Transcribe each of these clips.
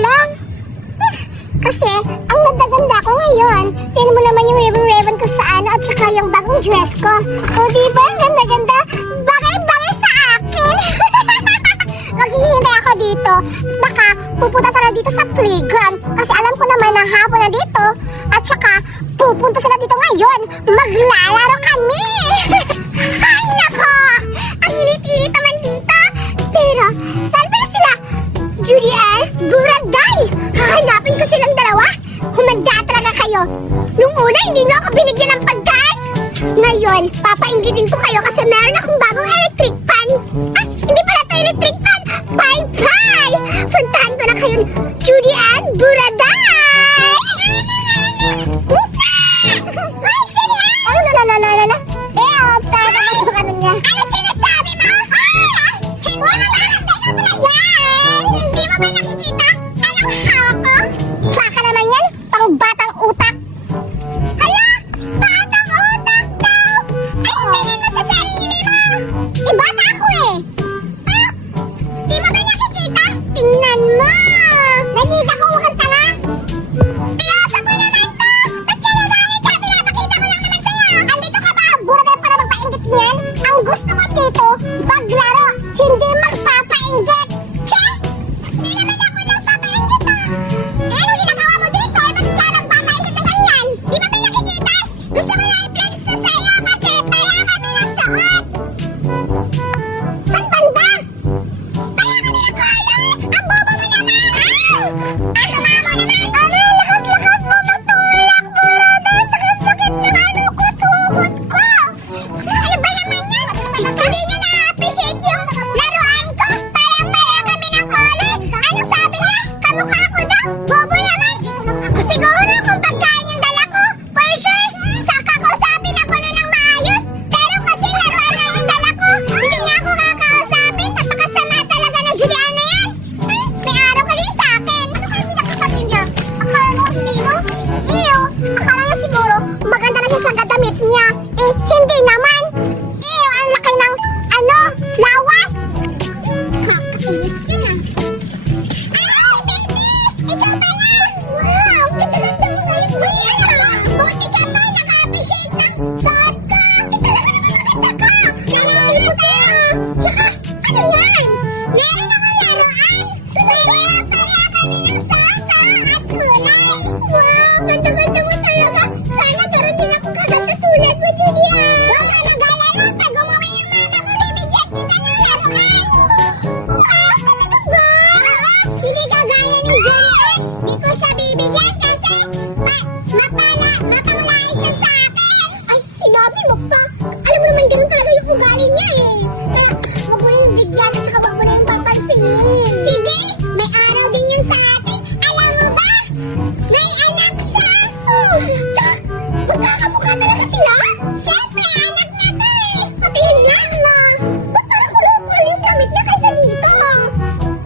lang. Kasi, ang ganda-ganda ko ngayon. Tingnan mo naman yung ribbon ko sa ano at saka yung bagong dress ko. O, diba? Ang ganda-ganda. Bagay-bagay sa akin. Maghihintay ako dito. Baka pupunta tayo dito sa playground. Kasi alam ko naman na hapon na dito. At saka, pupunta sila dito ngayon. Maglalaro kami. Ay, nako. Ang init-init naman dito. Pero, saan ba sila? Judy Ann, Buraday. Hahanapin ko silang dalawa. Humanda talaga kayo. Nung una, hindi nyo ako binigyan ng pagkain. Ngayon, papainggitin ko kayo kasi meron akong bagong electric fan. Ah, hindi pala ito electric fan. Bye-bye! Puntahan ko na kayo, Judy Ann, Buraday! Ay, Judy Ann! Ano, lalalala? Tama ba yung ano niya? Ano sinasabi mo? Hindi mo yan! Hindi mo ba nakikita? Anong hawak ko? Tsaka naman yan, pang batang utak. Hala! Batang utak daw! Ano tingin mo sa sarili mo? Bata ako eh! Ha? Di mo ba nakikita? Tingnan mo! Nakita ko mukhang tanga? Piloso ko naman to! Ba't ka nagalit ka? Pinapakita ko lang naman sa'yo! Andito ka ba? Buraday para magpainggit niyan? Ang gusto ko dito, maglaro, hindi magpapainggit! Che! Di naman ako nagpapainggit ah! Anong ginagawa mo dito? Ba't ka nagpapainggit na ganyan? Di ba ba nakikita? Gusto ko na i-flex to sa'yo kasi para kami ng suot! Saan banda? Kaya kami nag-color! Ang bobo mo naman! Ang sama mo naman! Ano? Lakas-lakas mo matulak! Buraday! Sakit-sakit ng ano ko! Tuhod ko! Ano ba naman yan? Hindi niya na-appreciate yung laruan ko? Parang mara kami ng color! Ano sabi niya? Kamukha ko daw? Bobo naman! Kung siguro kung pagkain yung dala ko, for sure, saka kausapin ako na ng maayos. Pero kasi laruan na yung dala ko, hindi niya ako kakausapin. Napakasama talaga ng Julian na yan. May araw ka din sa akin. Ano kayo pinakasabi niya? Akala mo sino? Iyo, akala niya siguro maganda na siya sa gadamit niya. Eh, hindi naman. Iyo, ang laki ng, lawas. Kakainis ka na. Ay, baby! Ikaw ba yan? Wow! Ganda-ganda mo ngayon. Buti ka pa, naka-appreciate ng suot ko. Talaga naman maganda ka. Nangayon ka. Tsaka, ano yan? Meron akong laruan. Meron pala kami ng suot at kulay. Wow! Ganda-ganda mo talaga. Sana meron din ako kaganda tulad mo, Julia. Huwag ka nag-alala. Pag umuwi yung mama ko, bibigyan kita ng laruan. Wow! Talaga ba? Hindi kagaya ni Julia. Di ko siya bibigyan kasi mapanglait siya sa akin. Ay, sinabi mo pa. Alam mo naman ganun talaga yung ugali niya eh. Kaya wag mo na yung bigyan at saka wag mo na yung papansinin. Sige, may araw din yun sa atin. Alam mo ba? May anak siya. Tsaka, magkakamukha talaga sila. Siyempre, anak na to eh. Patingin lang mo. Ba't parang kulong-kulong yung damit niya kaysa dito?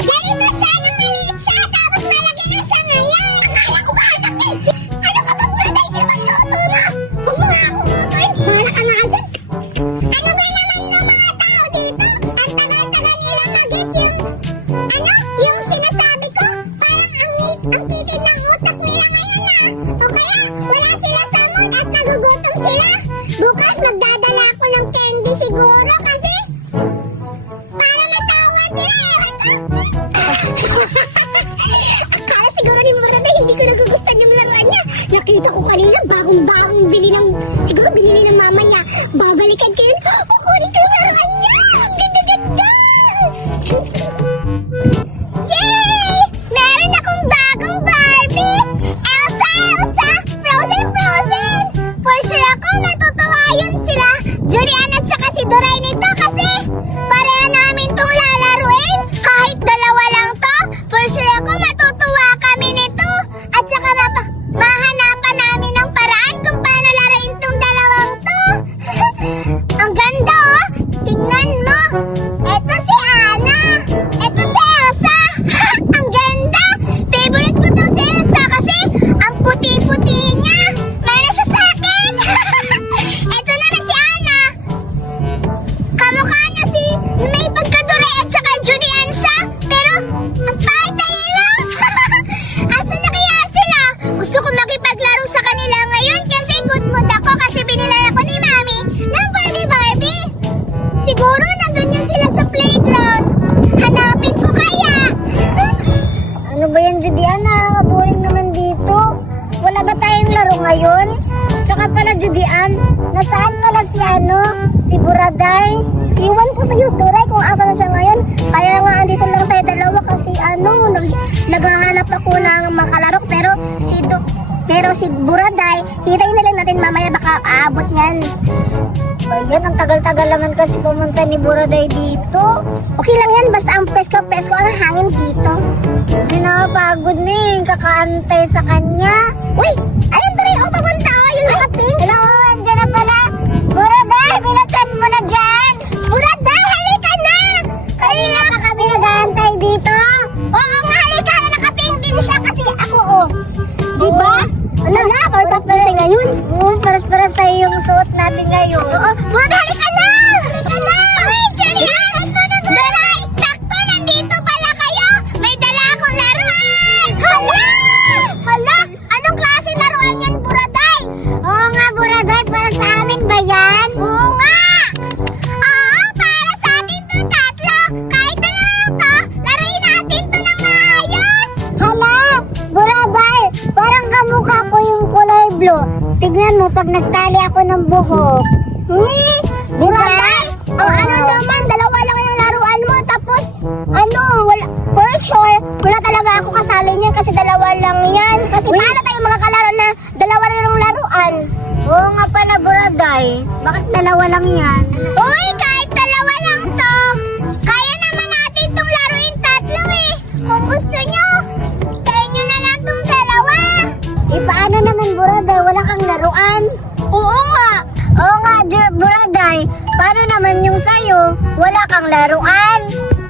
Ganito siya na maliit siya tapos malaki na siya ngayon. Akala ko ba anak eh? Ano ka ba Buraday? Sino ba inuuto mo? Huwag mo nga ako utoy. Bahala ka nga dyan. Ano ba naman ng mga tao dito? Ang tagal-tagal nila mag-gets yung sinasabi ko. Parang ang titid ng utak nila ngayon ah. O kaya wala sila sa mood at nagugutom sila. Bukas magdadala ako ng candy siguro kasi para matawad sila. Akala siguro ni Buraday hindi ko nagugustuhan yung laruan niya. Nakita ko kanina bagong-bagong siguro binili ng mama niya. Babalikan ko yun. Kukunin ko yung laruan niya. Ang ganda-ganda. Yay! Meron akong bagong Barbie. Elsa! Frozen! For sure ako matutuwa yun sila Julian at saka si Doray nito kasi pareha namin tong lalaruin. Kahit dalawa lang to, for sure ako matutuwa kami nito. At saka mahanapan namin ng paraan kung paano laruin tong dalawang to. Judian, nakakaboring naman dito. Wala ba tayong laro ngayon? Tsaka pala, Judian, nasaan pala si Buraday? Iwan ko sa'yo, Duray, kung asa na siya ngayon. Kaya nga, andito lang tayo dalawa kasi naghahanap ako ng makalaro. Pero si Buraday, hintayin na lang natin mamaya, baka aabot niyan. Ayan, ang tagal-tagal naman kasi pumunta ni Buraday dito. Okay lang yan, basta ang presko-presko ang hangin dito. Hindi nakapagod na eh, kakaantay sa kanya. Uy, ayun Duray, papunta yung nakapin. Hello, andyan na pala. Buraday, bilatan mo na dyan. Buraday, halika na! Kanina pa kami nag-aantay dito. Oo nga, halika na, nakaping din siya kasi ako, oh. Diba? Wala na, paras-paras ngayon. Paras-paras tayo yung suot natin ngayon. Oo, Buraday, halika na! Halika na! Uy, Julian! Duray, sakto, nandito pala kayo. May dala akong laruan. Hala! Anong klaseng laruan yan, Buraday? Oo nga, Buraday, para sa amin ba yan? Oo nga! Oo, para sa atin to tatlo. Kahit na lang to, laruin natin to ng maayos. Hala! Buraday, parang kamukha ko yung kulay blue. Tignan mo pag nagtali ako ng buhok. Buraday, ang ano naman, dalawa lang yung laruan mo. Tapos, wala, for sure, wala talaga ako kasali niyan kasi dalawa lang yan. Kasi paano tayo makakalaro na dalawa lang yung laruan? Oo nga pala, Buraday. Bakit dalawa lang yan? Uy, kahit dalawa lang to. Kaya naman natin tong laruin tatlo eh. Kung gusto nyo, sa inyo na lang tong dalawa. Paano naman, Buraday? Wala kang laruan? Oo nga, Buraday. Paano naman yung sayo? Wala kang laruan?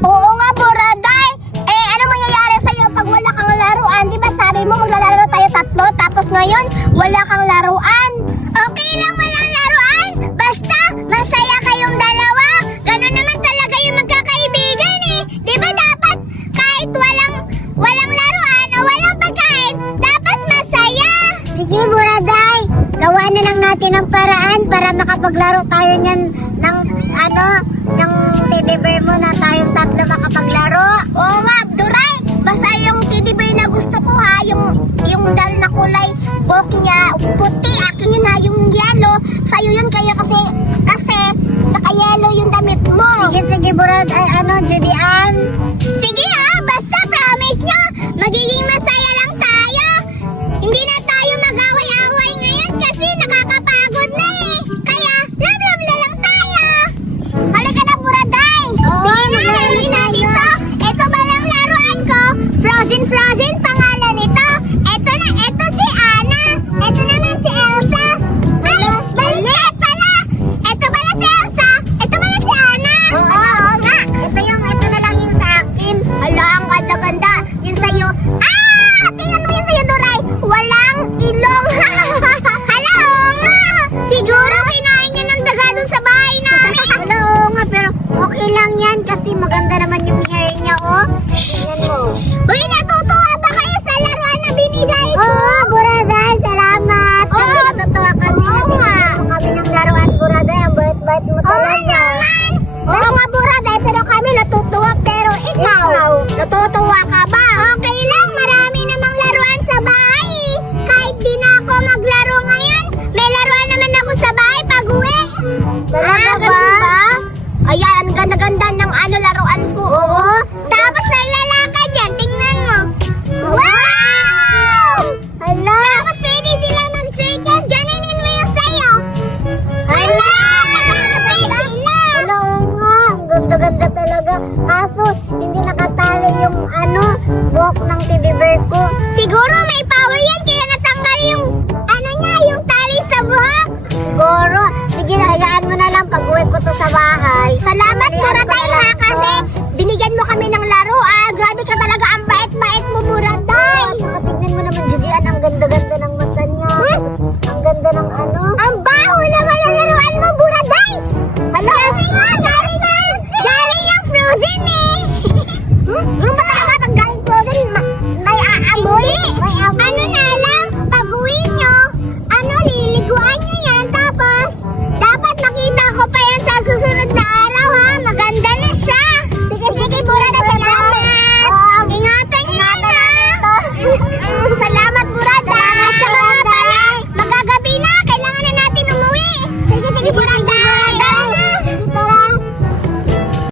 Oo nga, Buraday. Ano mangyayari sa'yo pag wala kang laruan? Di ba sabi mo maglalaro tayo tatlo, tapos ngayon wala kang laruan? Okay lang walang laruan, basta masaya kayong dalawa. Ganun naman talaga yung magkakaibigan eh. Di ba dapat kahit walang laruan o walang pagkain, dapat masaya. Sige, Buraday. Gawa na lang natin ang paraan para makapaglaro tayo niyan ng teddy bear mo na tayong tatlo makapaglaro. Oo nga, Duray. Basta yung teddy bear na gusto ko ha, yung dal na kulay buhok niya puti, akin yun ha, yung yellow. Sa'yo yun kayo kasi naka-yellow yung damit mo. Sige, Burad, Judian. Sige ha, basta promise nyo, magiging